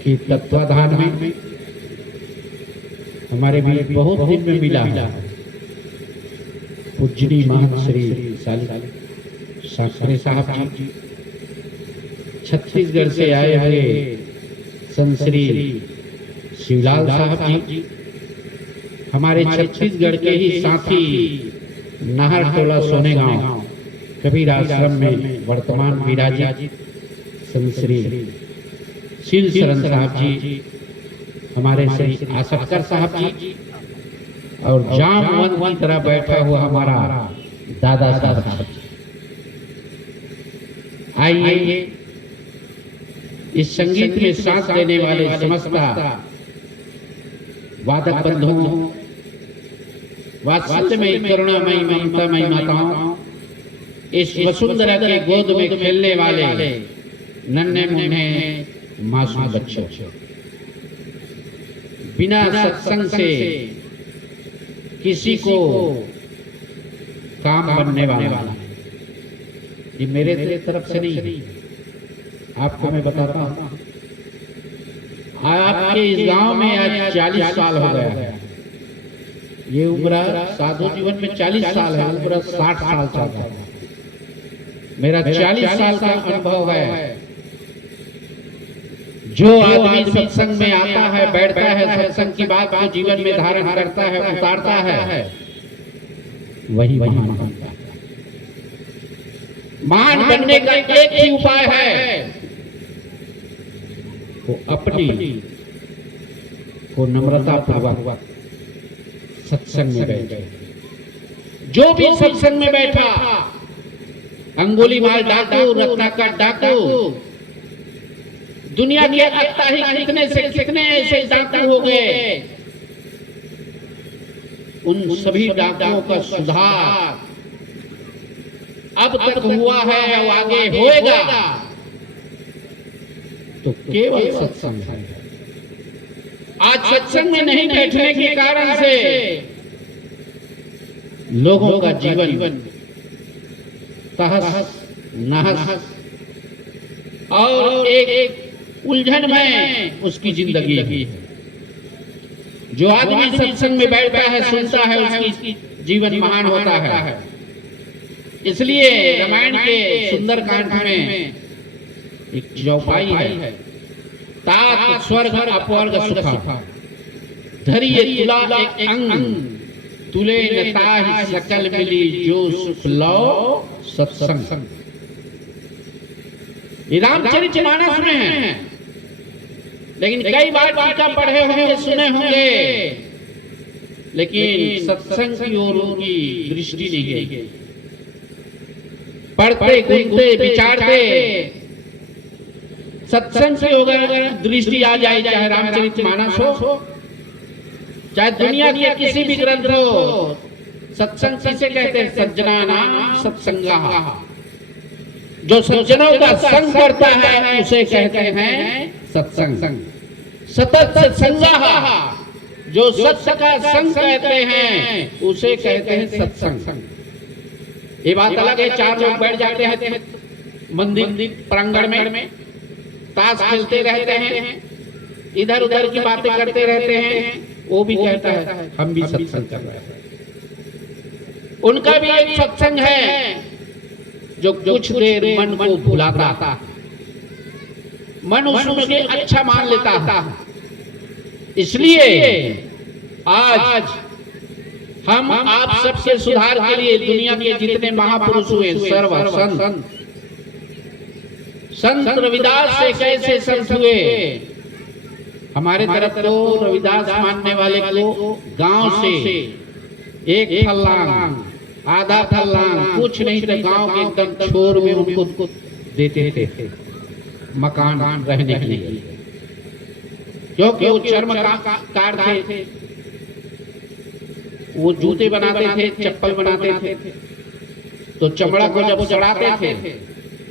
कि तत्वाधान में हमारे बीच बहुत दिन में मिला पूजनी महंत श्री साकरे साहब जी, छत्तीसगढ़ से आए हुए संत श्री शिवलाल साहब जी, हमारे छत्तीसगढ़ के ही साथी नाहर टोला सोनेगांव कबीर आश्रम में वर्तमान विराजित संत श्री शील शरण साहब जी, हमारे श्री आसफकर साहब जी, और जामवंत की तरह बैठा हुआ हमारा दादा साहब। आइए इस संगीत में साथ देने वाले समस्त वादक बंधुओं, वात्सल्य में करुणामयी ममतामयी माताओं, इस वसुंधरा के गोद में खेलने वाले नन्हे मुन्ने मासूम बच्चों, बिना सत्संग से किसी को काम बनने वाला, ये मेरे तरफ से नहीं, आपको मैं बताता हूं। आपके इस गांव में आज 40 साल हो गया। ये उम्र साधु जीवन में 40 साल है, उम्र 60 साल चल रहा है। मेरा 40 साल का अनुभव है। जो आदमी सत्संग में आता है, बैठता है, सत्संग की बात को जीवन में धारण करता है, उतारता है, वही महान बनता है। महान बनने का एक ही उपाय है, वो अपनी को नम्रता पूर्वक सत्संग में बैठे। जो भी सत्संग में बैठा, अंगुलीमाल डाकू, रत्नाकर डाकू, दुनिया के अब ही कितने से कितने ऐसे डाकू हो गए, उन सभी डाकुओं का सुधार अब तक हुआ है और आगे होएगा तो केवल सत्संग है। आज सत्संग में नहीं बैठने के कारण से लोगों का जीवन तहस नहस और एक उलझन में उसकी जिंदगी है। जो आदमी सत्संग में बैठता है, सुनता है, उसकी जीवन महान होता है। इसलिए रामायण के सुंदरकांड में एक चौपाई है, तात स्वर्ग अपवर्ग सुखा, धरिये तुला एक अंग, तुले नताहि सकल मिली जो सुख लो सत्संग। ये रामचरितमानस में है, लेकिन कई बार टीका पढ़े होंगे, सुने होंगे, लेकिन सत्संग की ओर उनकी दृष्टि नहीं है। पढ़ते घूमते विचारते सत्संग से अगर दृष्टि आ जाए, चाहे रामचरितमानस हो, चाहे दुनिया के किसी भी ग्रंथ हो, सत्संग किसे कहते हैं? सज्जना नाम सत्संगा। जो सज्जनों का संग करता है उसे कहते हैं सत्संग। सतत सत्संगा, जो सत्य का संग कहते हैं उसे कहते हैं सत्संग। ये बात अलग है, 4 लोग बैठ जाते हैं मंदिर प्रांगण में, ताश खेलते रहते हैं, इधर उधर की बातें करते रहते हैं, वो भी कहता है हम भी सत्संग कर रहे हैं। उनका भी एक सत्संग है जो कुछ देर मन को भुलाता, मन उसमें अच्छा मान लेता है। इसलिए आज हम आप सबके सुधार के लिए दुनिया के जितने महापुरुष हुए, सर्व संत रविदास से कैसे संत हुए, हमारे तरफ तो रविदास मानने वाले को गांव से एक फल्लांग, आधा फल्लांग, कुछ नहीं तो गांव के एकदम छोर में उनको देते थे मकान रहने के लिए, क्योंकि वो चर्मकार थे, वो जूते बनाते थे, चप्पल बनाते थे, तो चमड़ा को जब सड़ाते थे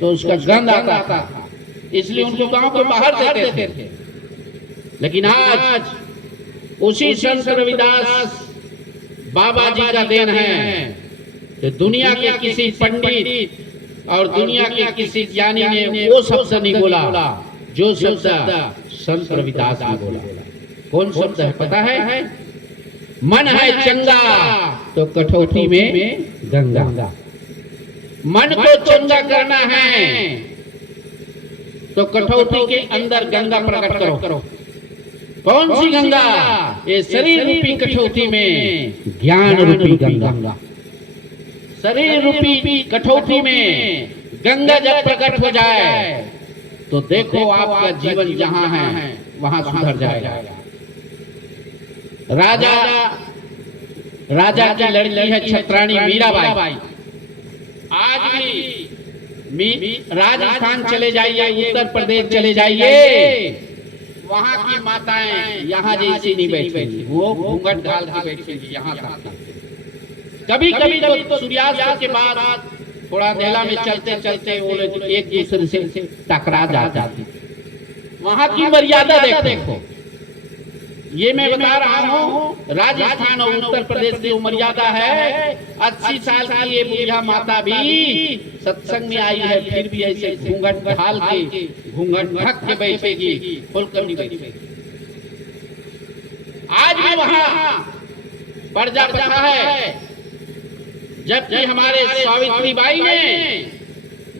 तो उसका गंध आता था, इसलिए उनको गांव के बाहर देते थे। लेकिन आज उसी संत रविदास बाबा जी का देन है कि दुनिया के किसी पंडित और दुनिया के किसी ज्ञानी ने वो शब्द नहीं बोला जो शब्द संत रविदास ने बोला। कौन शब्द है पता है? मन है चंगा तो कठौती में गंगा। मन को चंगा करना है तो कठौती के अंदर गंगा प्रकट करो। कौन सी गंगा? ये शरीर रूपी कठौती में ज्ञान रूपी गंगा। शरीर रूपी कठौती में गंगा जब प्रकट हो जाए तो देखो आपका जीवन जहां है वहां सुधर जाएगा। राजा की लड़की है छत्राणी मीराबाई। आज भी राजस्थान चले जाइए, उत्तर प्रदेश चले जाइए, वहां की माताएं यहाँ जैसी नहीं बैठेंगी, वो घूंघट डाल के बैठेंगी यहाँ तक। कभी कभी तो सूर्यास्त के बाद थोड़ा अंधेला में चलते चलते वो लोग एक दूसरे से टकरा जाते। वहां की मर्यादा देखो। ये मैं बता रहा हूँ, राजस्थान और उत्तर प्रदेश की वो मर्यादा है। 80 साल की ये बुढ़िया माता भी सत्संग में आई है, फिर भी ऐसे घूंघट ढाल के घूंघट ढक के बैठेगी, खुलकर नहीं बैठेगी। आज भी वहां पर्दा प्रथा है, जबकि हमारे सावित्रीबाई ने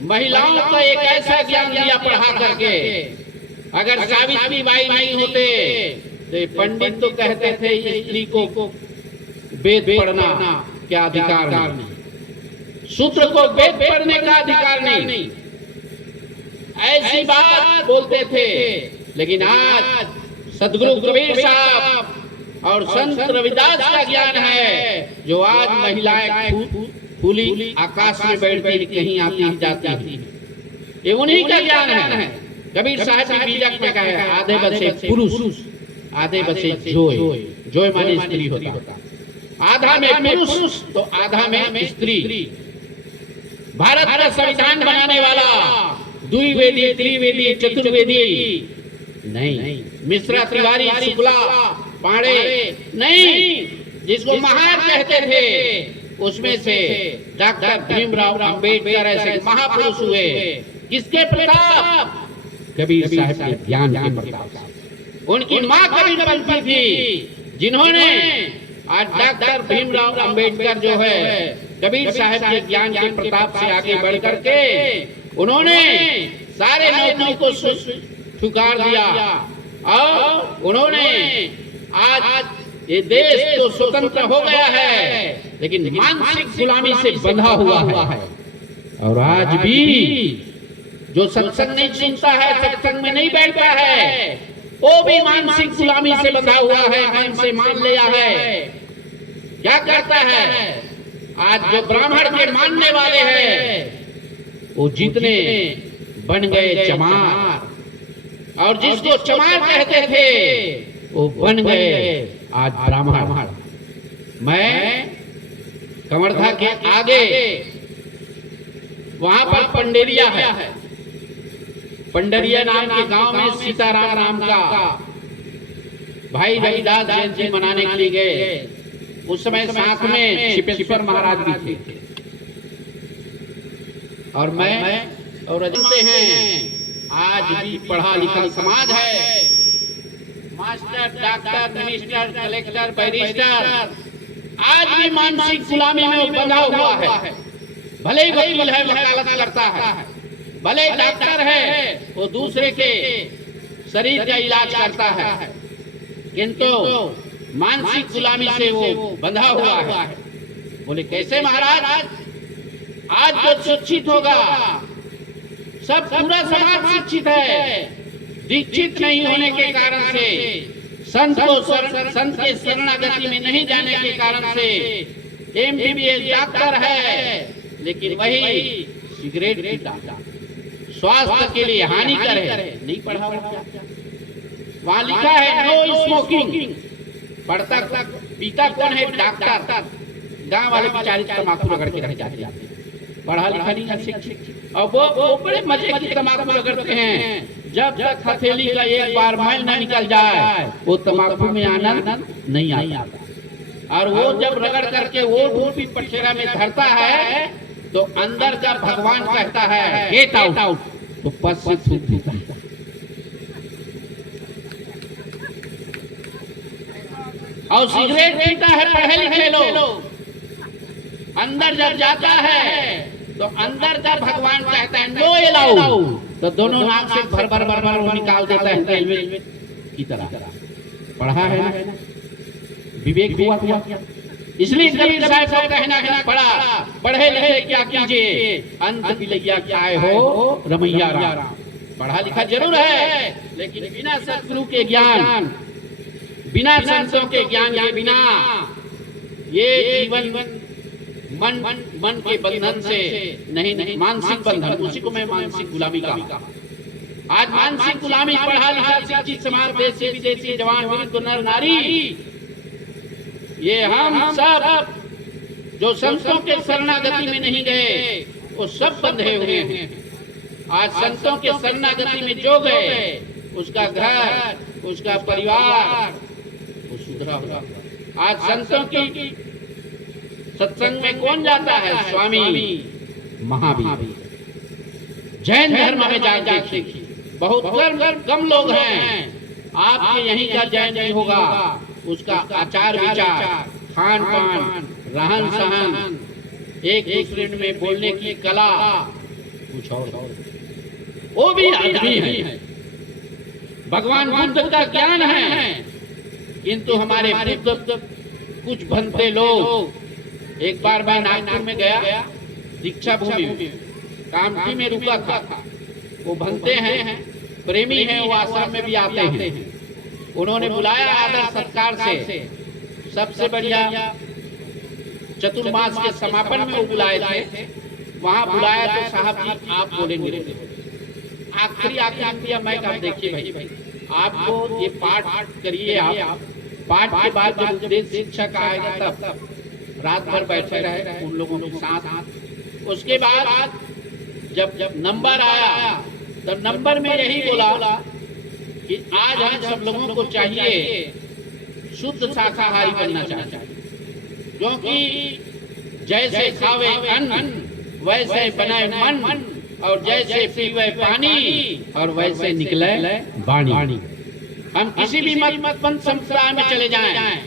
महिलाओं को एक ऐसा ज्ञान दिया पढ़ा करके। अगर सावित्रीबाई नहीं होते तो पंडित तो कहते थे स्त्री को वेद पढ़ना क्या अधिकार नहीं, शूद्र को वेद पढ़ने का अधिकार नहीं, ऐसी बात बोलते थे। लेकिन आज सदगुरु कबीर साहब और संत रविदास का ज्ञान है, जो आज महिलाएं खुली आकाश में बैठती कहीं आती जाती है, ये उन्हीं का ज्ञान है। कबीर साहब की बीजक में कहा है, आधे बसे पुरुष आधे बसे जोय माने स्त्री होता, आधा में पुरुष तो आधा में स्त्री। भारत का संविधान बनाने वाला द्विवेदी त्रिवेदी चतुर्वेदी नहीं, मिश्रा तिवारी शुक्ला पांडे नहीं, जिसको महार कहते थे उसमें से डॉक्टर भीमराव अंबेडकर ऐसे महापुरुष हुए। किसके प्रताप? कबीर साहब के ज्ञान के प्रताप। उनकी मां कबीर बनती थी, जिन्होंने आज डॉक्टर भीमराव अंबेडकर जो है कबीर साहब के ज्ञान के प्रताप से आगे बढ़ करके उन्होंने सारे नौकरी को स्वीकार दिया और उन्होंने आज ये देश तो स्वतंत्र हो गया है, लेकिन मानसिक गुलामी से बंधा हुआ है। और आज भी जो सत्संग नहीं सुनता है, सत्संग में नहीं बैठता है, वो भी मानसिक गुलामी से बंधा हुआ है, मन से मान लिया है। क्या करता है? आज जो ब्राह्मण के मानने वाले हैं वो जितने बन गए चमार, और जिसको चमार कहते थे वो बन गए आज ब्राह्मण। मैं कवर्धा के आगे वहां पर पंडेरिया है, पंडरिया नाम के गांव में सीताराम नाम का भाई रविदास जयंती मनाने के लिए गए। उस समय साथ में शिपेश्वर महाराज भी थे। और मैं और जानते हैं आज भी पढ़ा लिखा समाज है, master doctor minister collector barrister आज भी मानसिक गुलामी में बंधा हुआ है। भले ही वकील है, वकालत करता है, भले डॉक्टर है, वो दूसरे के शरीर का इलाज करता है, किंतु मानसिक गुलामी से वो बंधा हुआ है। बोले कैसे महाराज? आज जो शिक्षित होगा, सब पूरा समाज शिक्षित है, दीक्षित नहीं होने के कारण से, संत के शरणागति में नहीं जाने के कारण से MBBS डॉक्टर है, लेकिन वही सिगरेट पीता, स्वास्थ्य के लिए हानिकर है, नहीं पढ़ा। वहां लिखा है नो स्मोकिंग, पढ़ता पीता कौन है? डॉक्टर। गांव वाले बेचारे तम्बाकू रगड़ के रह जाते हैं, पढ़ा लिखा नहीं है, शिक्षित। और वो बड़े मजे की तम्बाकू रगड़ते हैं। जब तक हथेली का एक बार मैल न निकल जाए वो तम्बाकू में आनंद नहीं आता। और वो जब रगड़ करके वो रूपी पठेरा में धरता है तो अंदर का भगवान कहता है गेट आउट, तो पस और सिगरेट पीता है पढ़े लिखे लोग, अंदर जब जाता है तो अंदर जब भगवान कहता है नो अलाउ, तो दोनों नाक से भर भर भर भर वो निकाल देता है रेलवे की तरह। पढ़ा है ना, विवेक हुआ। इसलिए कबीर साहब को कहना है पढ़ा पढ़े लिखे क्या कीजिए, अंत बिलैया क्या हो रमैया राम। पढ़ा लिखा जरूर है, लेकिन बिना सतगुरु के ज्ञान, बिना संतों के ज्ञान के बिना ये जीवन मन के बंधन से नहीं, मानसिक बंधन, उसी को मैं मानसिक गुलामी कहा। आज मानसिक गुलामी, पढ़ा लिखा शिक्षित समाज, देशी विदेशी, जवान वृद्ध नर नारी, ये हम सब जो संतों के शरणागति में नहीं गए वो सब बंधे हुए हैं। आज संतों के शरणागति में जो गए उसका घर, उसका परिवार वो सुधरा हुआ। आज संतों की सत्संग में कौन जाता है? स्वामी महावीर। जैन धर्म में जाके देखिए, बहुत कम लोग हैं। आपके यहीं का जैन नहीं होगा, उसका आचार विचार, खान पान, रहन सहन, एक दूसरे में बोलने की कला कुछ और, वो भी आदमी है। भगवान बुद्ध का ज्ञान है, किंतु हमारे बुद्ध कुछ बनते लोग। एक बार मैं नागपुर में गया, दीक्षा भूमि कामठी में रुका था। वो बनते हैं, प्रेमी हैं, वो आश्रम में भी आते हैं। उन्होंने बुलाया आदर सत्कार से, सबसे बढ़िया चतुर्मास के समापन में वो बुलाए थे। वहां बुलाया तो साहब जी आप बोलेंगे, आखिरी दिया। मैं कहा देखिए भाई, आपको ये पाठ करिए, आप पाठ के बाद जब उपदेश शिक्षक आएगा तब रात भर बैठे रहे उन लोगों के साथ। उसके बाद जब नंबर आया तो नंबर में यही बोला कि आज हम सब लोगों को चाहिए शुद्ध शाकाहारी बनना चाहिए, क्योंकि जैसे खावे अन्न वैसे बनाए मन, और जैसे पीवे पानी और वैसे निकले वाणी। हम किसी भी मत संप्रदाय में चले जाएं,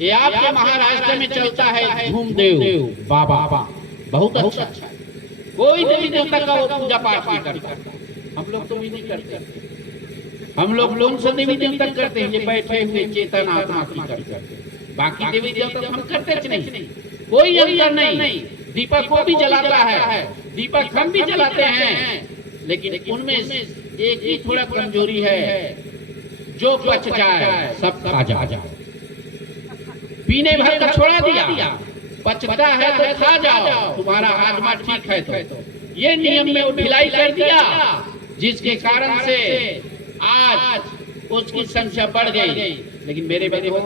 ये आपके महाराष्ट्र में चलता है धूमदेव बाबा, बहुत अच्छा। कोई देवी देवता का वो पूजा पाठ नहीं करता। हम लोग तो भी नहीं करते। हम लोग कौन सा देवी देवता करते हैं? ये बैठे हुए चेतन आत्मा की करते। बाकी देवी देवता हम करते नहीं, कोई अंतर नहीं। दीपक वो भी जलाता है, दीपक हम भी जलाते हैं, लेकिन उनमें एक ही थोड़ा कमजोरी है, जो बच जाए सब खा जाए। पीने भर का छोड़ा दिया, बचता है तो खा जाओ, तुम्हारा आत्मा ठीक है तो। ये नियम में वो ढिलाई कर दिया, जिसके कारण से आज उसकी संख्या बढ़ गई। लेकिन मेरे बच्चों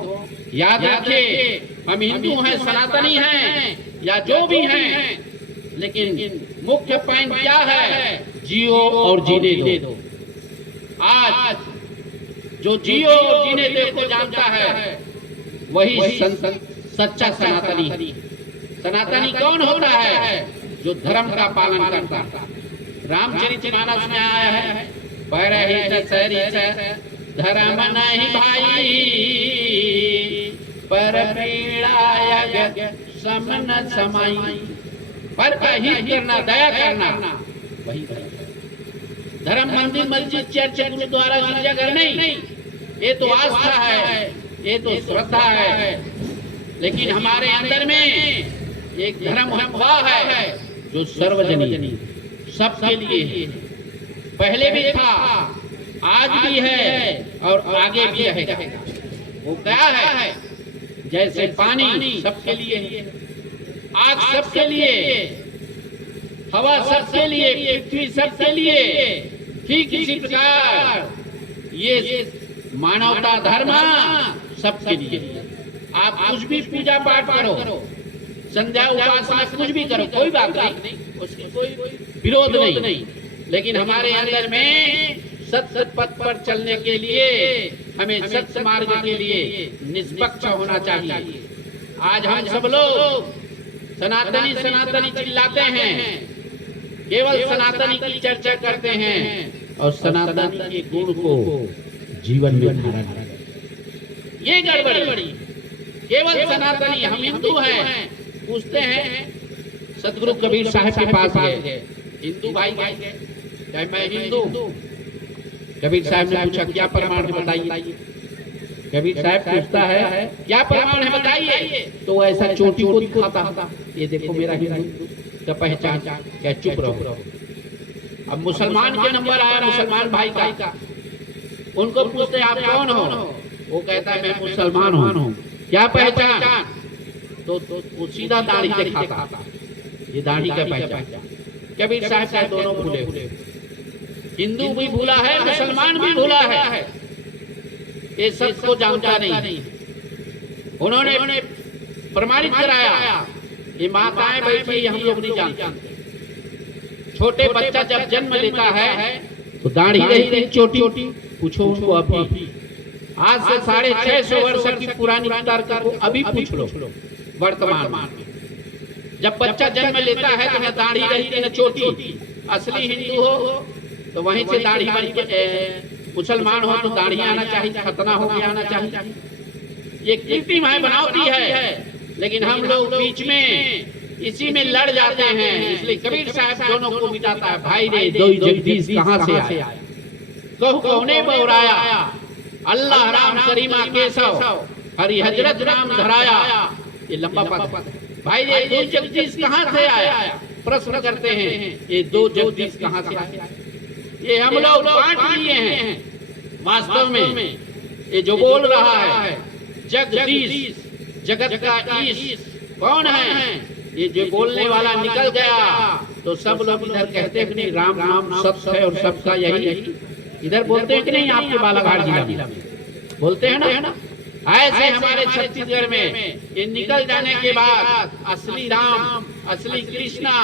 याद रखिए, हम हिंदू हैं, सनातनी हैं या जो भी हैं, लेकिन मुख्य पॉइंट क्या है? जियो और जीने दो। आज जो जियो और जीने दो को जानता है वही सच्चा सनातनी। सनातनी कौन होता है? जो धर्म का पालन करता है। रामचरितमानस में आया है, धर्म नहीं भाई, पर पीड़ा समन समाई। पर हित करना, दया करना, वही धर्म। मंदिर मस्जिद चर्च गुरुद्वारा गिरजाघर नहीं, ये तो आस्था है, ये तो श्रद्धा है। लेकिन हमारे अंदर में एक धर्म हुआ है जो सर्वजनीन, सबके लिए है। पहले भी था, आज भी है और आगे भी रहेगा। वो क्या है? जैसे पानी सबके लिए है, आग सबके लिए, हवा सबके लिए, पृथ्वी सबके लिए, ठीक इसी प्रकार ये मानवता धर्म सबके लिए। आप कुछ भी पूजा पाठ करो, संध्या उपासना कुछ भी करो, कोई बात नहीं, उसकी कोई विरोध नहीं। लेकिन हमारे अंदर में सत्य पथ पर चलने के लिए, हमें सत्य मार्ग के लिए निष्पक्ष होना चाहिए। आज हम सब लोग सनातनी सनातनी चिल्लाते हैं, केवल सनातनी की चर्चा करते हैं और सनातनी के गुण को जीवन में धारण करते हैं। ये गड़बड़ी। केवल सनातनी, हम हिंदू हैं। पूछते हैं सदगुरु कबीर साहब के पास गए, हिंदू भाई गए, क्या मैं हिंदू? कबीर साहब ने पूछा क्या प्रमाण है बताइए। कबीर साहब पूछता है क्या प्रमाण है बताइए। तो ऐसा चोटी को दिखाता, ये देखो मेरा हिंदू का पहचान। क्या चुप रहो। अब मुसलमान के नंबर आया, मुसलमान भाई का। उनको पूछते आप कौन हो? वो कहता है मैं मुसलमान हूँ। क्या पहचान? तो वो सीधा दाढ़ी दिखाता, ये दाढ़ी का पहचान। कबीर साहब का दोनों भूले, हिंदू भी भूला है, मुसलमान भी भूला है, ये सब को जानता नहीं। उन्होंने प्रमाणित कराया, ये माताएं बैठी हम लोग नहीं जानते। छोटे बच्चा जब जन्म लेता है तो दाढ़ी रही चोटी, पूछो उनको अभी, आज से 650 वर्ष की पुरानी तर्क को अभी पूछ लो वर्तमान में। जब बच्चा जन्म लेता है तो न दाढ़ी रहती न चोटी। असली हिंदू हो तो वहीं से दाढ़ी बन के, मुसलमान हो तो दाढ़ी आना चाहिए, खतना हो गया आना चाहिए। ये कृत्रिम है, बनावटी है, लेकिन हम लोग बीच में इसी में लड़ जाते हैं। इसलिए कबीर साहब दोनों को मिटाता है। भाई रे दो जगदीश कहाँ से आया, कहू कौने बहुराया, अल्लाह राम करीमा केशव हरि हजरत नाम धराया। ये लंबा पद। भाई रे दो जगदीश कहाँ से आया, प्रश्न करते हैं ये दो जगदीश कहाँ से आया। ये हम लोग बांट लिए हैं। वास्तव में ये जो बोल रहा है जगदीश, जगत का ईश कौन है, ये जो बोलने वाला निकल गया तो सब लोग इधर कहते हैं कि नहीं राम नाम सत्य है और सबका यही। इधर बोलते हैं कि नहीं, आपके बालाघाट जिला में बोलते हैं ना। ऐसे हमारे छत्तीसगढ़ में ये निकल जाने के बाद असली राम, असली कृष्णा,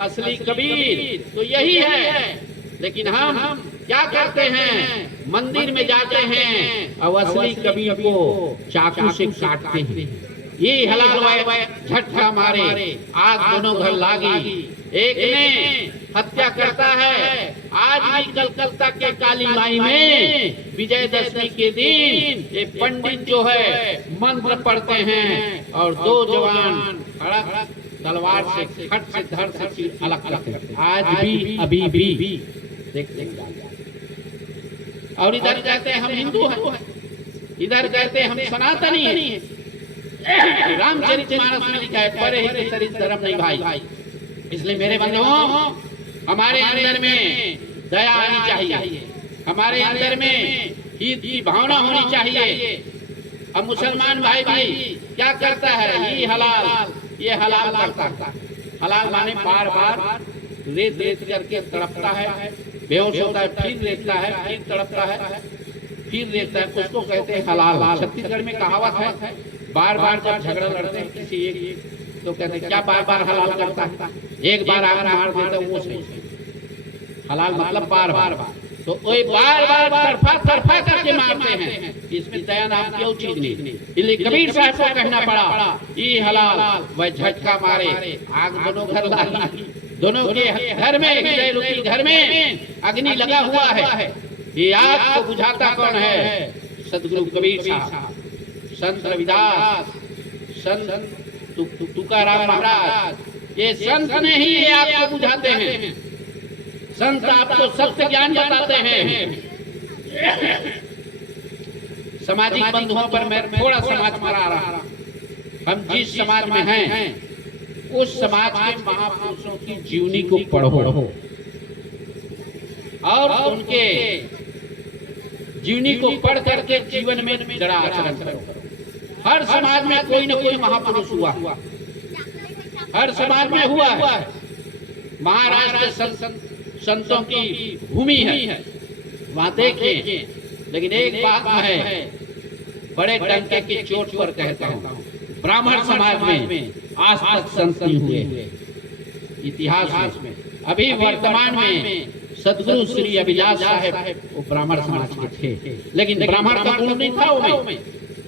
असली कबीर तो यही है। लेकिन हम क्या करते हैं, मंदिर में जाते हैं और असली कबीर को चाकू से काटते हैं। ये हलाल झटका मारे, आग दोनों घर लागी। एक ने हत्या करता है। आज भी कलकत्ता के काली माई में विजयदशमी के दिन ये पंडित जो है मंत्र पढ़ते हैं और दो जवान खड़क तलवार से खट से धड़ से चीर अलग करते हैं। आज भी अभी भी देख। और इधर कहते हैं हम हिंदू हैं, इधर कहते हैं हम सनातनी हैं। रामचरितमानस में लिखा है परे हित शरीर धर्म नहीं भाई। इसलिए मेरे बंधुओं, हमारे अंदर में दया आनी चाहिए, हमारे अंदर में हित की भावना होनी चाहिए। अब मुसलमान भाई भी क्या करता है, ये हलाल करता। हलाल माने बार बार रेत करके तड़पता है, बेहोश होता है, फिर रेतता है, फिर तड़पता है, फिर रेतता है, उसको कहते हैं हलाल। छत्तीसगढ़ में कहावत है, बार बार जब झगड़ा लड़ते हैं किसी एक तो कहते हैं क्या बार बार हलाल करता है, एक बार आकर मार देता वो सही। हलाल मतलब बार बार। तो वही बार बार तरफा करके मारते हैं। इसमें दया नाम की और चीज नहीं। इसलिए कबीर साहब को कहना पड़ा ये हलाल, वह झटका मारे, आग दोनों घर लागी। दोनों के घर में, हृदय रूपी घर में अग्नि लगा हुआ है। ये आग को बुझाता कौन है, सदगुरु कबीर साहब, संत रविदास, संत तुकाराम महाराज। ये संत ने ही ये आपको बुझाते हैं। संत आपको सत्य ज्ञान बताते हैं। सामाजिक बंधुओं पर मैं थोड़ा समाज पर आ रहा। हम जिस समाज में हैं उस समाज के महापुरुषों की जीवनी को पढ़ो और उनके जीवनी को पढ़ करके जीवन में जरा आचरण करो। हर समाज में कोई न कोई महापुरुष हुआ, हर समाज में हुआ है। महाराष्ट्र संतों की भूमि है, वहां देखिए। लेकिन एक बात है, बड़े डंके की चोट पर कहता हूं, ब्राह्मण समाज में आज तक संत नहीं हुए इतिहास में। अभी वर्तमान में सदगुरु श्री अभिलाष साहब वो ब्राह्मण समाज के थे, लेकिन ब्राह्मण का गुण नहीं था उनमें,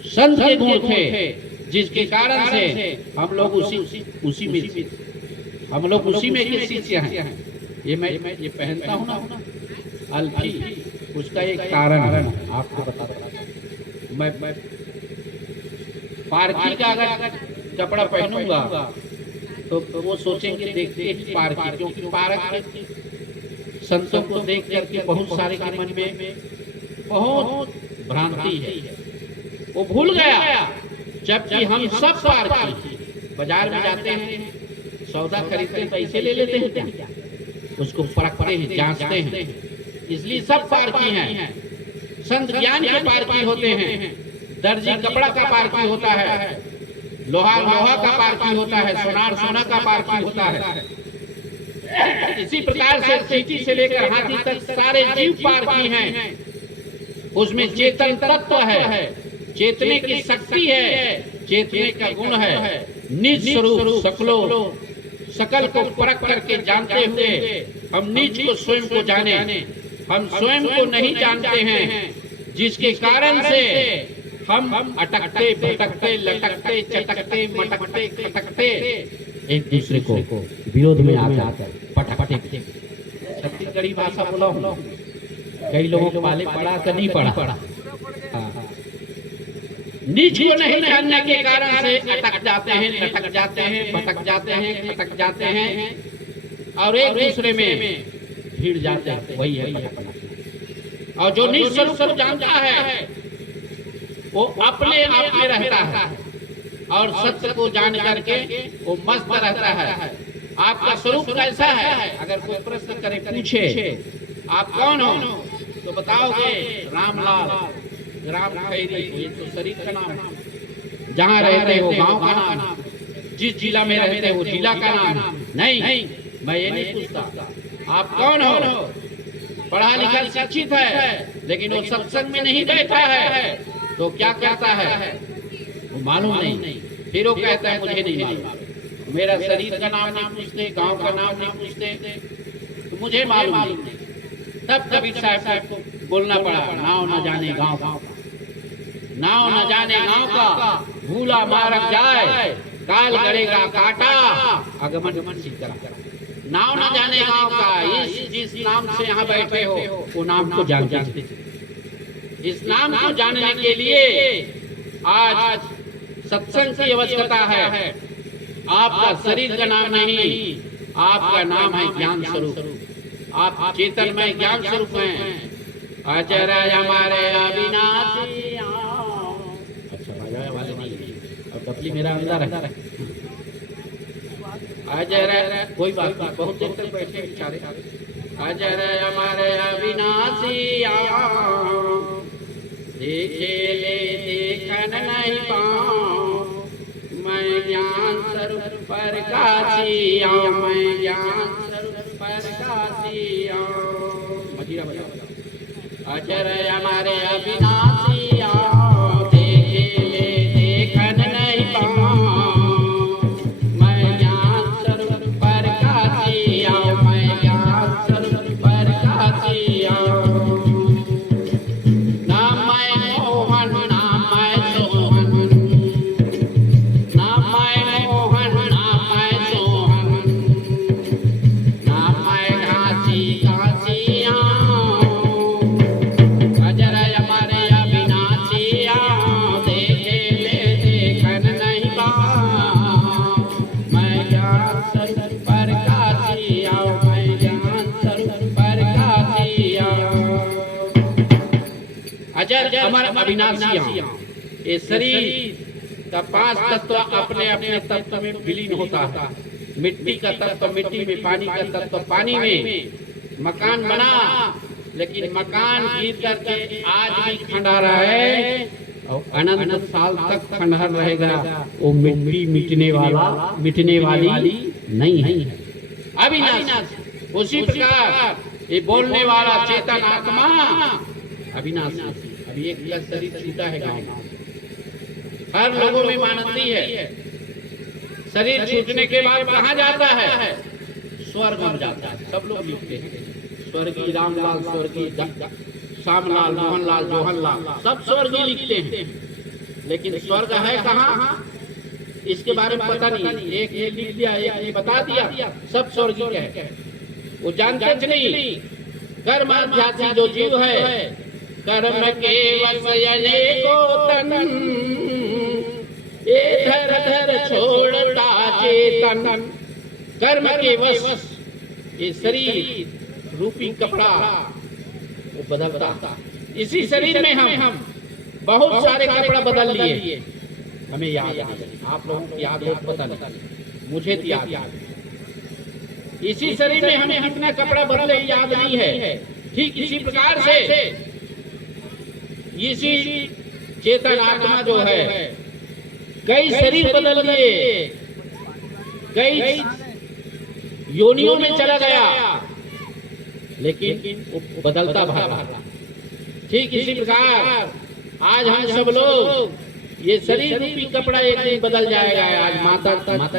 संत के गुण थे, जिसके कारण से हम लोग उसी में के शिष्य हैं। ये मैं ये पहनता हूँ ना अल्फी, उसका एक कारण है, आपको बताता हूँ। मैं पारखी का अगर कपड़ा पहनूंगा तो वो सोचेंगे देखते ही पारखी, क्योंकि पारक संतों को देख करके बहुत सारे के मन में बहुत भ्रांति है, वो भूल गया। जबकि हम सब पारखी, बाजार में जाते हैं सौदा खरीदते हैं, पैसे ले लेते हैं क्या? उसको परखते हैं, जांचते हैं। इसलिए सब पारखी हैं। संत ज्ञान के पारखी होते हैं, दर्जी कपड़ा का पारखी होता है, लोहा लोहा का पारखी होता है, सोनार सोना का पारखी होता है। इसी प्रकार से चींटी से लेकर हाथी तक सारे जीव पारखी हैं। उसमें चेतन तत्व है, चेतने की शक्ति है, चेतने का गुण है। निज स्वरूप सकल को परख करके जानते हुए हम निज को स्वयं को जाने। हम स्वयं को नहीं जानते हैं, जिसके कारण से हम अटकते भटकते लटकते चटकते मटकते खटकते एक दूसरे को विरोध में आकर पटकते। छत्तीसगढ़ी भाषा बोला हूँ, कई लोगों को माले पड़ा कि नहीं पड़ा। निज को नहीं जानने के कारण से अटक जाते हैं, लटक जाते हैं, भटक जाते हैं, खटक जाते हैं और एक दूसरे में भिड़ जाते हैं। वही है भटकना। और जो निज स्वरूप को जानता है वो अपने आप में रहता है और सत्य को जान करके वो मस्त रहता है। आपका स्वरूप कैसा है? अगर कोई प्रश्न करे, पूछे आप कौन हो, तो बताओगे रामलाल, राम खैरी, ये तो शरीर का नाम है। जहाँ रहते हो गांव का नाम, जिस जिला में रहते हो जिला का नाम। नहीं, मैं ये नहीं पूछता आप कौन हो। पढ़ा लिखा शिक्षित है लेकिन वो सत्संग में नहीं बैठा है तो क्या कहता है? वो मालूम नहीं। फिर वो कहता है मुझे नहीं मालूम। मेरा शरीर का नाम नहीं पूछते, गांव का नाम नहीं पूछते, तो मुझे मालूम नहीं। तब कबीर साहब को बोलना पड़ा, नाव न जाने गांव का, नाव न जाने गांव का, भूला मारक जाए, काल करेगा काटा, आगमन सीता। नाव न जाने गांव का, जिस नाम से यहाँ बैठे हो वो नाम को जानते। इस नाम को जानने के लिए आज सत्संग की आवश्यकता है। आपका शरीर का नाम नहीं, आपका नाम है ज्ञान स्वरूप। आप चेतन में ज्ञान स्वरूप हैं। अजर हमारे अविनाशी। अच्छा बजाए वाले नहीं, और कपली मेरा अंदर है। अजर कोई बात नहीं, बहुत देर तक बैठे बेचारे। अजर हमारे अविनाशी, देखे ले देखन नहीं पाऊं, मैं ज्ञान स्वरूप प्रकाशी आऊं, मैं ज्ञान स्वरूप प्रकाशी आऊं। मजीरा बजाओ। अजर हमारे अविनाशी आऊं, देखे ले देखन नहीं पाऊं, मैं ज्ञान स्वरूप प्रकाशी आऊं, मैं ज्ञान स्वरूप प्रकाशी आऊं। हमारा अविनाशी। ये शरीर का 5 तत्व अपने अपने तत्व में विलीन होता है। मिट्टी का तत्व मिट्टी में, पानी का तत्व पानी में। मकान बना लेकिन मकान गिर करके आज भी खंडहर है और अनंत साल तक खंडहर रहेगा। वो मिट्टी मिटने वाली नहीं है। अविनाशी। उसी प्रकार ये बोलने वाला चेतन आत्मा अविनाशी। अभी एक का शरीर छूटा है गाँव में, हर लोगों में मानती है। शरीर छूटने के बाद कहाँ जाता है? स्वर्ग में जाता है। सब लोग लिखते हैं स्वर्गीय रामलाल, स्वर्गीय श्यामलाल, मोहनलाल, जोहनलाल, सब स्वर्गीय लिखते हैं। लेकिन स्वर्ग है कहाँ इसके बारे में पता नहीं। एक ये लिख दिया, एक ये बता दिया, सब स्वर्गीय है। वो जानते नहीं। कर्माध्यासी जो जीव है, कर्म के वश को तन, धर छोड़ता चेतन, कर्म के वश ये शरीर रूपी कपड़ा वो बदलता। इसी शरीर में हम बहुत सारे कपड़ा बदल लिए, हमें याद नहीं। आप लोगों को याद हो पता नहीं, मुझे तो याद। इसी शरीर में हमें कितना कपड़ा बदले याद नहीं है। ठीक इसी प्रकार से इसी चेतन आत्मा जो है कई शरीर बदल लिए, कई योनियों में चला गया, लेकिन वो बदलता भागा। ठीक इसी प्रकार आज हम सब लोग ये शरीर रूपी कपड़ा एक दिन बदल जाएगा। आज माता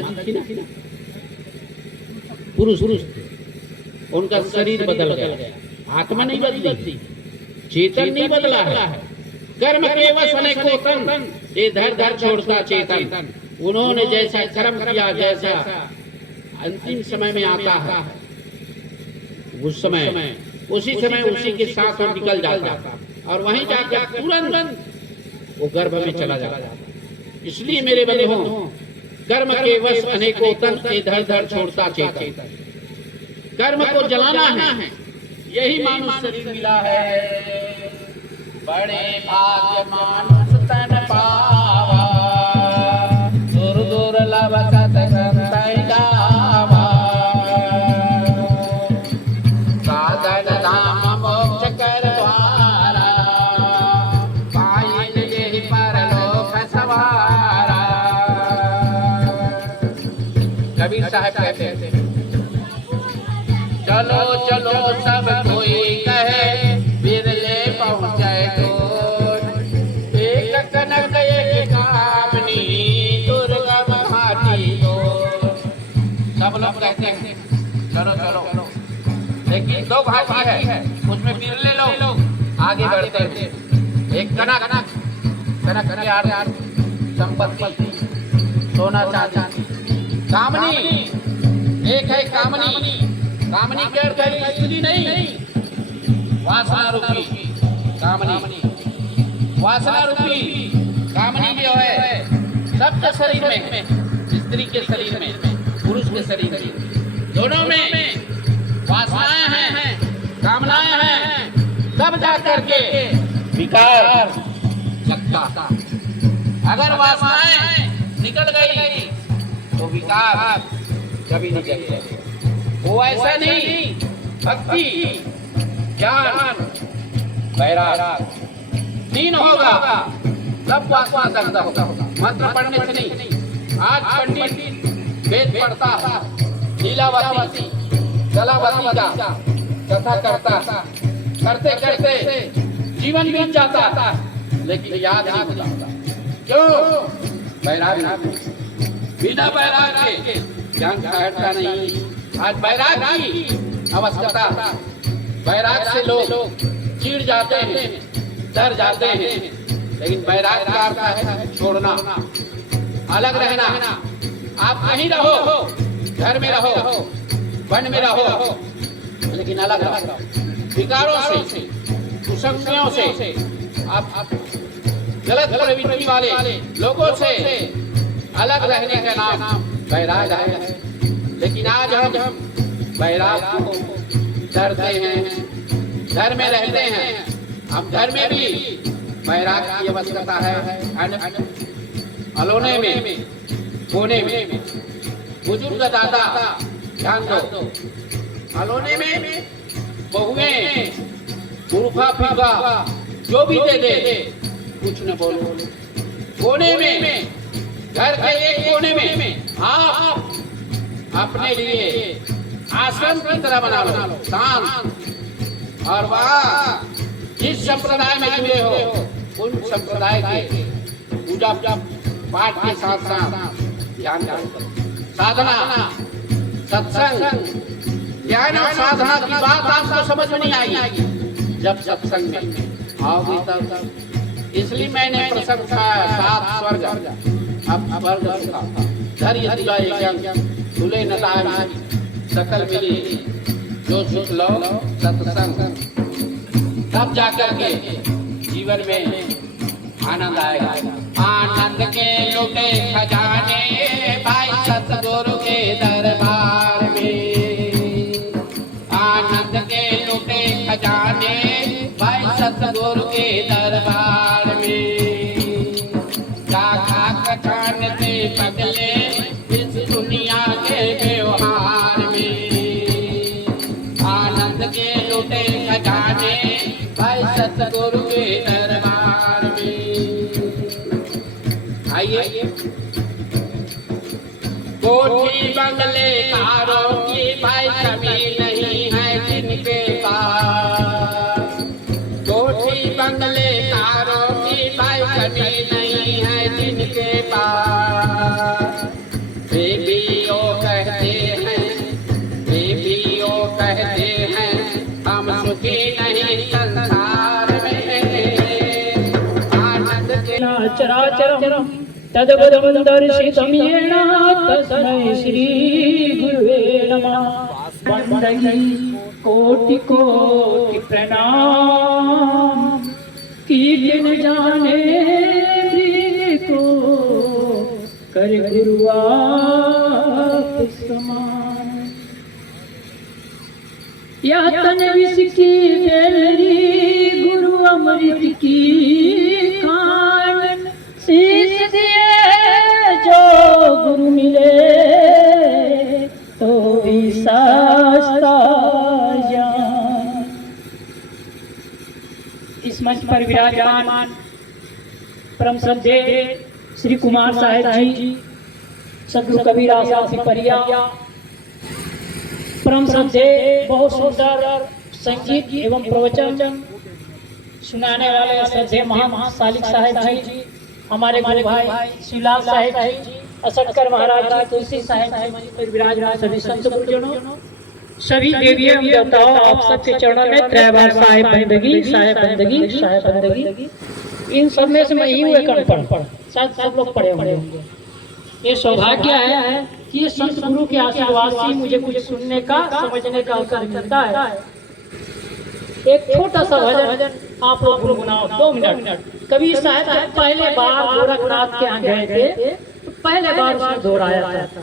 जी थी ना, पुरुष उनका शरीर बदल गया, आत्मा नहीं बदली, चेतन नहीं बदला है। कर्म के वश अनेकों तन, ये धर धर छोड़ता चेतन। उन्होंने जैसा कर्म किया, जैसा अंतिम समय में आता है, उस समय उसी समय उसी के साथ वो निकल जाता और वहीं जाकर तुरंत वो गर्भ में चला जाता। इसलिए मेरे बंधुओं, कर्म के वश अनेकों तन, ये धर धर छोड़ता चेतन। कर्म को जलाना है, यही मानुष शरीर मिला है। बड़े भाग्य मानुष तन पावा, दुर्लभ सत्संग गावा। साधन धाम मोक्ष कर द्वारा, पाइल जेहि परलोक सवारा। कबीर साहब कहते थे, चलो चलो सब कोई कहे, बिरले पहुँचे डोर। एक कनक एक कामनी, दुर्गम घाटी डोर। सब लोग कहते हैं चलो चलो, लेकिन दो घाटी है, उसमें बिरले लोग आगे बढ़ते हैं। एक कनक के आर संपत्ति, सोना चांदी। कामनी एक है, कामनी के अर्थ है स्त्री नहीं, वासना रूपी कामनी। वासना रूपी कामनी जो है सबके शरीर में, स्त्री के शरीर में, पुरुष के शरीर में, दोनों में वासनाएं हैं, कामनाएं हैं। तब जाकर के विकार लगता। अगर वासनाएं निकल गई तो विकार कभी नहीं जगेगा। वो ऐसा नहीं, भक्ति ज्ञान वैराग तीन होगा तब वासना दग्ध होगा। मंत्र पढ़ने से नहीं। आज पंडित वेद पढ़ता है, लीलावती कलावती का कथा करता, करते करते जीवन बीत जाता, लेकिन याद नहीं होता। क्यों? वैराग बिना वैराग के ज्ञान का हटता नहीं। आज वैराग की आवश्यकता। वैराग से लोग चिढ़ जाते हैं, डर जाते हैं, लेकिन वैराग का अर्थ है छोड़ना, अलग रहना। आप कहीं रहो, घर में रहो, वन में रहो, लेकिन अलग रहो। विकारों से, कुसंगतियों से, आप गलत प्रवृत्ति वाले लोगों से अलग रहने का नाम वैराग है। लेकिन आज हम वैराग को डरते हैं, घर में रहते हैं। हम घर में भी वैराग की आवश्यकता है। अलोने में, कोने में, बुजुर्ग दादा ध्यान दो। अलोने में बहुएं गुरुफा फीफा जो भी दे दे, कुछ न बोलो। कोने में, घर के एक कोने में आप अपने लिए आश्रम की तरह बना लो, शांत। और वहाँ जिस संप्रदाय में जुड़े हो, उन संप्रदाय के पूजा पाठ के साथ साथ ध्यान करो। साधना, सत्संग, ज्ञान और साधना की बात आपको समझ में नहीं आएगी जब सत्संग में आओगे तब। इसलिए मैंने प्रसंग था 7 स्वर्ग, अब स्वर्ग का धैर्य तुले नदारी सकल मिली, जो सुख लो सत्संग। तब जाकर के जीवन में आनंद आएगा। आनंद के लुटे खजाने, आइए। कोठी बंगले कारों की भाई कमी नहीं है जिनके पास, कोठी बंगले कारों की भाई कमी नहीं है जिनके पास। बेबियों कहते हैं, बेबियों कहते हैं हम सुखी नहीं संसार में, आनंद के चराचरम तद्वदं दर्शितं येन तस्मै श्री गुरुवे नमः। वंदे कोटि कोटि प्रणाम, कीर्तन जाने प्रिय को कर गुरु आप समान। यह तन विष की बेलरी गुरु अमृत की खान, शीश दिए जो गुरु मिले तो भी शास्त्रा जान। इस मंच पर विराजमान परम श्रद्धेय श्री कुमार साहेब जी, सदगुरु कबीर आसाद सिपरिया, परम श्रद्धेय बहुत सुंदर संगीत एवं प्रवचन सुनाने वाले श्रद्धेय महासालिक साहेब जी, हमारे गुरु भाई शिवलाल साहेब जी, असटकर महाराज जी, तुलसी साहेब जी पर विराजमान सभी संत गुरुजनों, सभी देवी एवं देवताओं, आप सबके चरणों में त्रैवार साहेब बंदगी, साहेब बंदगी, साहेब बंदगी। इन सब में से मैं ही हूँ एक अनपढ़, शायद सब लोग पढ़े होंगे। ये सौभाग्य है कि ये संत गुरु के आशीर्वाद से मुझे कुछ सुनने का, समझने का अवसर मिलता है। एक छोटा सा भजन आप लोग गुनगुनाओ 2 मिनट। कभी शायद पहले बार गोरखनाथ के यहाँ गए थे तो पहले बार उसने दोहराया था।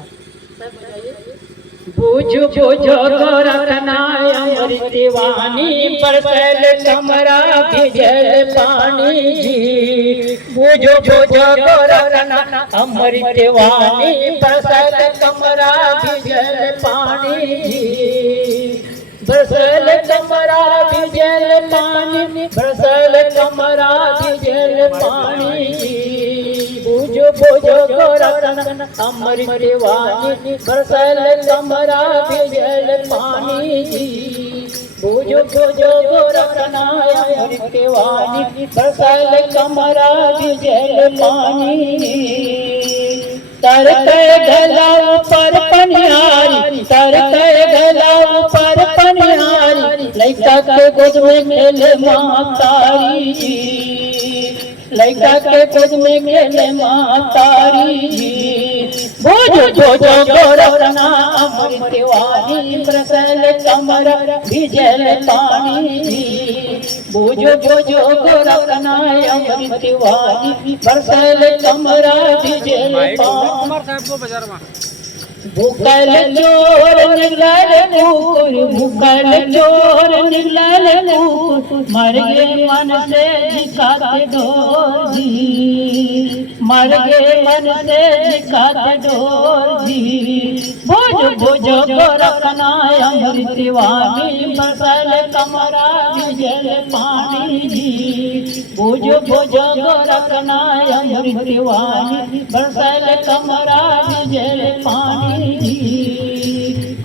बुझो बुझो गोरखनाथ अमृत वाणी, बरसल कमरा भिजल पानी जी। बुझो बुझो गोरखनाथ अमृत वाणी, बरसल कमरा भिजल पानी जी। बरसल कमरा भिजल पानी, बरसल कमरा भिजल पानी। बुझो बुझो गोरखनाथ अमृत वाणी, बरसल कमरा भिजल पानी। बुझो बुझो गोरखनाथ अमृत वाणी, बरसल कमरा भिजल पानी। तरते गला पर पनिहारी, तरते गला पर पनिहारी, लइका के गोद में खेले मातारी जी, लइका के गोद में खेले मातारी जी। बुझो बुझो गोरखनाथ अमृत वाणी, बरसल कमरा भिजल पानी जी। बुझो बुझो गोरखनाथ अमृत वाणी, बरसल कमरा भिजल पानी। भूखल चोर निगलल कुकुर, भूखल चोर निगलल कुकुर, मर गए मन से झिकाते ढोर जी, मर गए मन से झिकाते ढोर जी। बुझो बुझो गोरखनाथ अमृत वाणी, बरसल कमरा भिजल पानी जी। बुझो बुझो गोरखनाथ अमृत वाणी, बरसल कमरा भिजल पानी।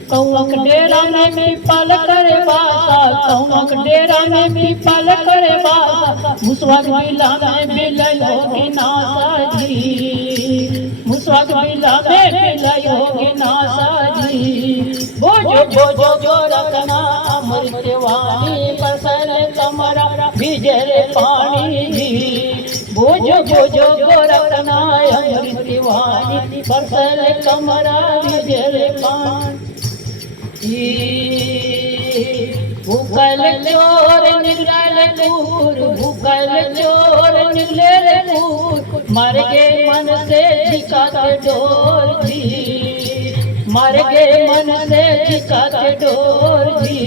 कौवक डेरा में पीपल करे बासा, कौवक डेरा में पीपल करे बासा, मुसवक बिला में बिलय होगी नासा जी, मुसवक बिला में बिलय होगी नासा जी। बुझो बुझो गोरखनाथ अमृत वाणी, बरसल कमरा भिजल पानी जी। बुझो बुझो गोरखनाथ अमृत वाणी, बरसल कमरा भिजल पानी। भूखल चोर निगलल कुकुर, भूखल चोर निगलल कुकुर, मर गए मन से झिकाते ढोर जी, मर गए मन से झिकाते ढोर जी।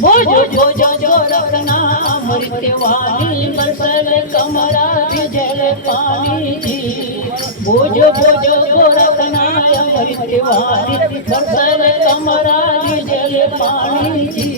बुझो बुझो गोरखनाथ अमृत वाणी, बरसल कमरा भिजल पानी जी। बुझो बुझो गोरखनाथ अमृत वाणी, बरसल कमरा भिजल पानी जी।